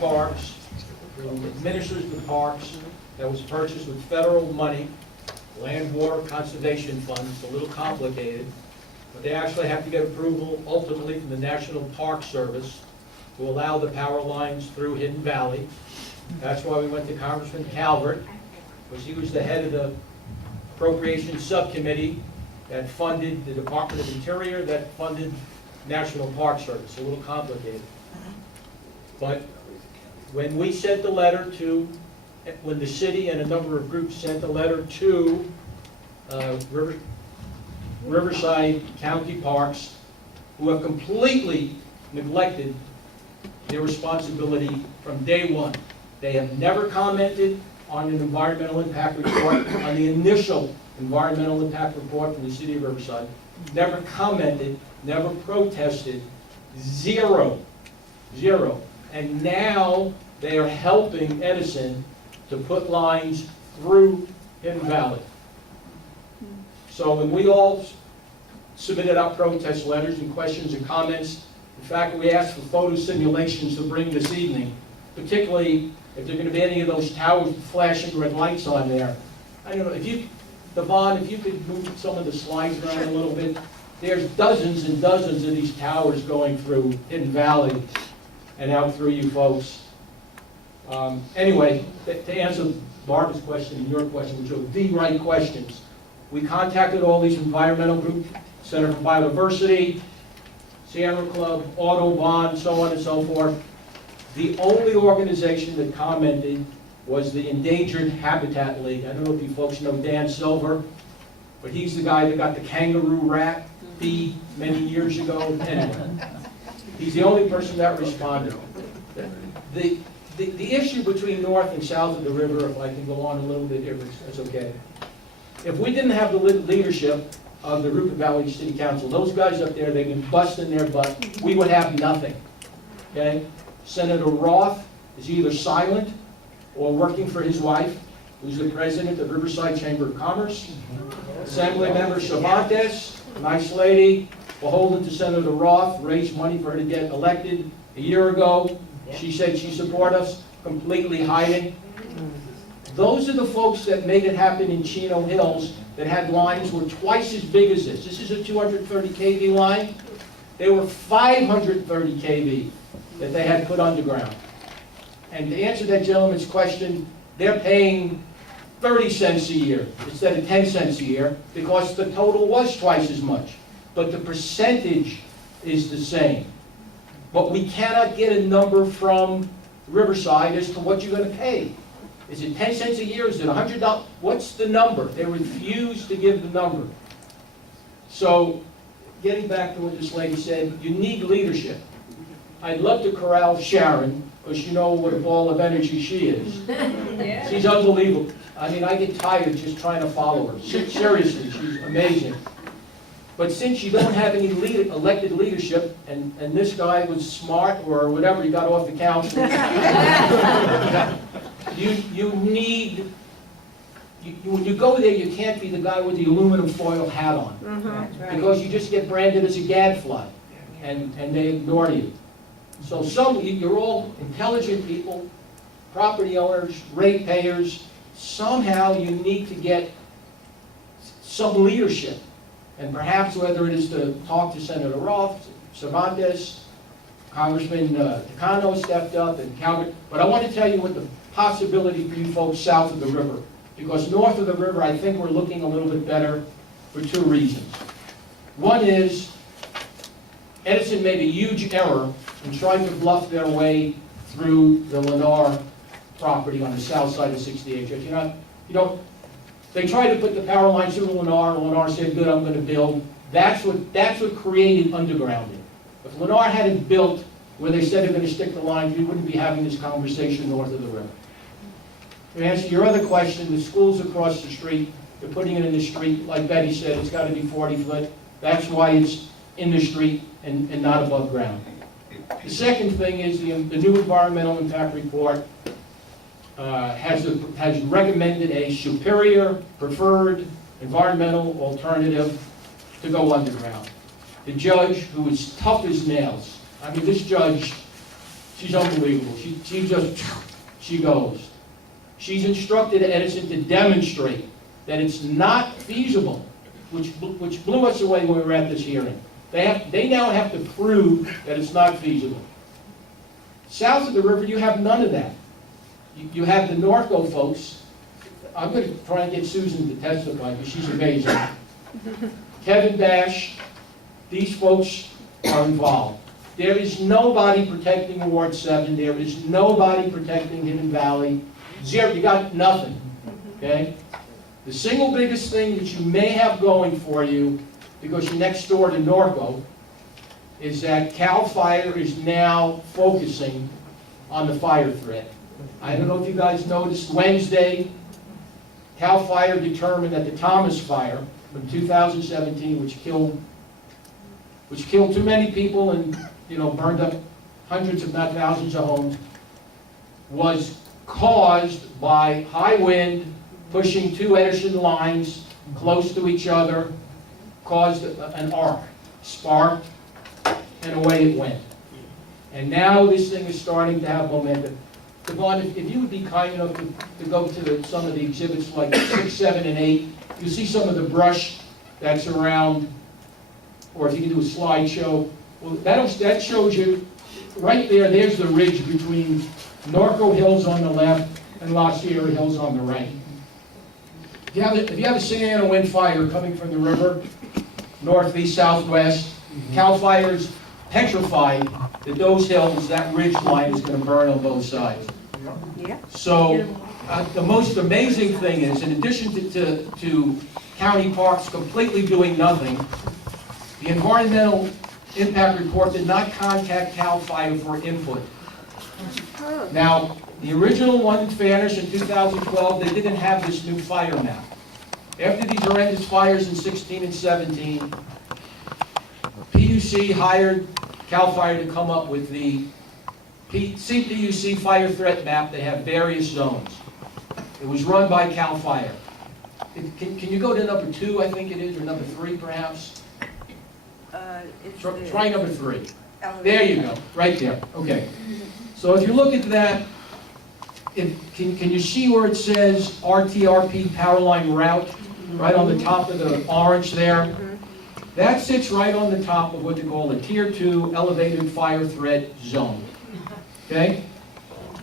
parks, who administers the parks, that was purchased with federal money, land water conservation funds, a little complicated, but they actually have to get approval ultimately from the National Park Service to allow the power lines through Hidden Valley. That's why we went to Congressman Calvert, because he was the head of the Appropriations Subcommittee that funded the Department of Interior, that funded National Park Service. A little complicated. But when we sent the letter to, when the city and a number of groups sent the letter to Riverside County Parks, who have completely neglected their responsibility from day one. They have never commented on an environmental impact report, on the initial environmental impact report from the city of Riverside. Never commented, never protested, zero. And now they are helping Edison to put lines through Hidden Valley. So when we all submitted our protest letters and questions and comments, in fact, we asked for photo simulations to bring this evening, particularly if there are going to be any of those towers with flashing red lights on there. I don't know, if you, Devon, if you could move some of the slides around a little bit. There's dozens and dozens of these towers going through Hidden Valley and out through you folks. Anyway, to answer Barbara's question and your question, which are the right questions, we contacted all these environmental groups, Center for Biodiversity, Sierra Club, Autobahn, so on and so forth. The only organization that commented was the Endangered Habitat League. I don't know if you folks know Dan Silver, but he's the guy that got the kangaroo rat feed many years ago. Anyway, he's the only person that responded. The issue between north and south of the river, if I can go on a little bit here, that's okay. If we didn't have the leadership of the Rupert Valley City Council, those guys up there, they've been busting their butt, we would have nothing, okay? Senator Roth is either silent or working for his wife, who's the president of Riverside Chamber of Commerce. Assemblymember Cervantes, nice lady, beholden to Senator Roth, raised money for her to get elected a year ago. She said she supported us, completely hiding. Those are the folks that made it happen in Chino Hills that had lines were twice as big as this. This is a 230 kV line. They were 530 kV that they had put underground. And to answer that gentleman's question, they're paying 30 cents a year instead of 10 cents a year because the total was twice as much. But the percentage is the same. But we cannot get a number from Riverside as to what you're going to pay. Is it 10 cents a year? Is it $100? What's the number? They refuse to give the number. So, getting back to what this lady said, you need leadership. I'd love to corral Sharon, because you know what a ball of energy she is. Yeah. She's unbelievable. I mean, I get tired just trying to follow her. Seriously, she's amazing. But since you don't have any elected leadership, and this guy was smart or whatever, he got off the council, you need, when you go there, you can't be the guy with the aluminum foil hat on. Mm-hmm. Because you just get branded as a gadfly, and they ignore you. So you're all intelligent people, property owners, ratepayers. Somehow you need to get some leadership. And perhaps whether it is to talk to Senator Roth, Cervantes, Congressman Takano stepped up, and Calvert. But I want to tell you what the possibility for you folks south of the river. Because north of the river, I think we're looking a little bit better for two reasons. One is, Edison made a huge error in trying to bluff their way through the Lennar property on the south side of 68. They tried to put the power lines through Lennar. Lennar said, good, I'm going to build. That's what created undergrounding. If Lennar hadn't built where they said they're going to stick the lines, we wouldn't be having this conversation north of the river. To answer your other question, the school's across the street. They're putting it in the street. Like Betty said, it's got to be 40 foot. That's why it's in the street and not above ground. The second thing is the new environmental impact report has recommended a superior, preferred environmental alternative to go underground. The judge, who is tough as nails, I mean, this judge she's unbelievable. She goes. She's instructed Edison to demonstrate that it's not feasible, which blew us away when we were at this hearing. They now have to prove that it's not feasible. South of the river, you have none of that. You have the Norco folks. I'm going to try and get Susan to testify because she's amazing. Kevin Bash, these folks are involved. There is nobody protecting Ward 7. There is nobody protecting Hidden Valley. Zero, you got nothing, okay? The single biggest thing that you may have going for you, because you're next door to Norco, is that CAL FIRE is now focusing on the fire threat. I don't know if you guys noticed, Wednesday, CAL FIRE determined that the Thomas fire from 2017, which killed too many people and burned up hundreds if not thousands of homes, was caused by high wind pushing two Edison lines close to each other, caused an arc, sparked, and away it went. And now this thing is starting to have momentum. Devon, if you would be kind enough to go to some of the exhibits like 6, 7, and 8, you see some of the brush that's around, or if you can do a slideshow. Well, that shows you, right there, there's the ridge between Norco Hills on the left and La Sierra Hills on the right. If you have a Santa Ana wind fire coming from the river, northeast, southwest, CAL FIRE's petrified that those hills, that ridge line is going to burn on both sides. Yeah. So the most amazing thing is, in addition to county parks completely doing nothing, the environmental impact report did not contact CAL FIRE for input. Now, the original one, in fairness, in 2012, they didn't have this new fire map. After these horrendous fires in 16 and 17, PUC hired CAL FIRE to come up with the CPUC fire threat map. They have various zones. It was run by CAL FIRE. Can you go to number 2, I think it is, or number 3 perhaps? Try number 3. There you go, right there. Okay. So if you look at that, can you see where it says RTRP power line route, right on the top of the orange there? That sits right on the top of what they call a Tier 2 elevated fire threat zone. Okay?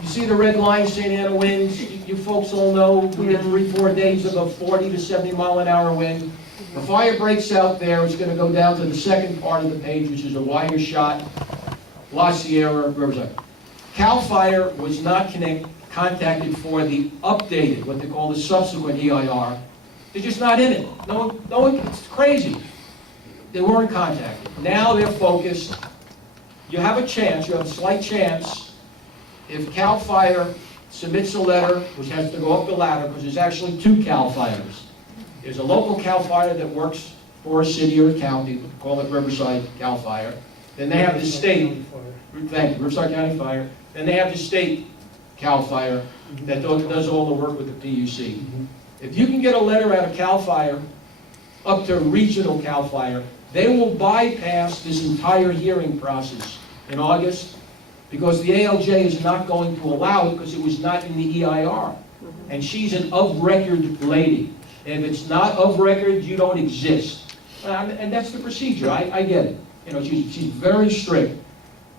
You see the red line, Santa Ana winds? You folks all know we get 3-4 days of a 40 to 70 mile an hour wind. The fire breaks out there. It's going to go down to the second part of the page, which is a wider shot, La Sierra, Riverside. CAL FIRE was not contacted for the updated, what they call the subsequent EIR. They're just not in it. No one, it's crazy. They weren't contacted. Now they're focused. You have a chance, you have a slight chance, if CAL FIRE submits a letter, which has to go up the ladder, because there's actually 2 CAL FIREs. There's a local CAL FIRE that works for a city or a county, we call it Riverside CAL FIRE. Then they have the state, thank you, Riverside County Fire. Then they have the state CAL FIRE that does all the work with the PUC. If you can get a letter out of CAL FIRE up to regional CAL FIRE, they will bypass this entire hearing process in August because the ALJ is not going to allow it because it was not in the EIR. And she's an of-record lady. And if it's not of record, you don't exist. And that's the procedure. I get it. She's very strict.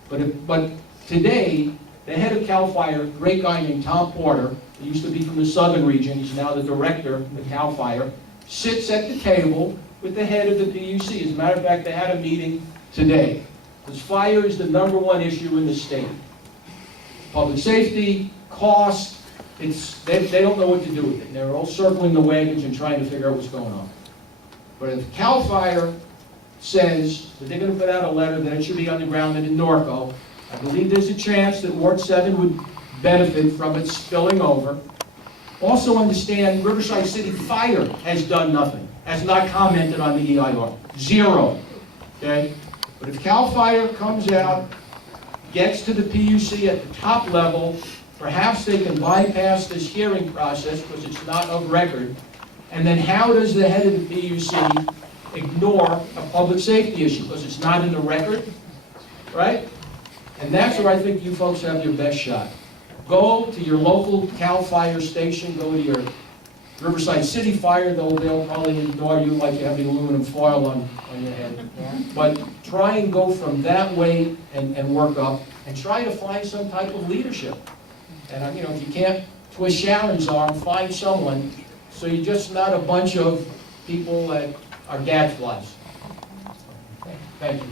But today, the head of CAL FIRE, a great guy named Tom Porter, he used to be from the southern region, he's now the director of CAL FIRE, sits at the table with the head of the PUC. As a matter of fact, they had a meeting today. Because fire is the #1 issue in the state. Public safety, cost, they don't know what to do with it. They're all circling the wagons and trying to figure out what's going on. But if CAL FIRE says that they're going to put out a letter that it should be underground and in Norco, I believe there's a chance that Ward 7 would benefit from it spilling over. Also understand Riverside City Fire has done nothing, has not commented on the EIR. 0. Okay? But if CAL FIRE comes out, gets to the PUC at the top level, perhaps they can bypass this hearing process because it's not of record. And then how does the head of the PUC ignore a public safety issue because it's not in the record? Right? And that's where I think you folks have your best shot. Go to your local CAL FIRE station, go to your Riverside City Fire, they'll probably ignore you like you have the aluminum foil on your head. But try and go from that way and work up, and try to find some type of leadership. And you know, if you can't twist Sharon's arm, find someone, so you're just not a bunch of people that are gadflies. Thank you.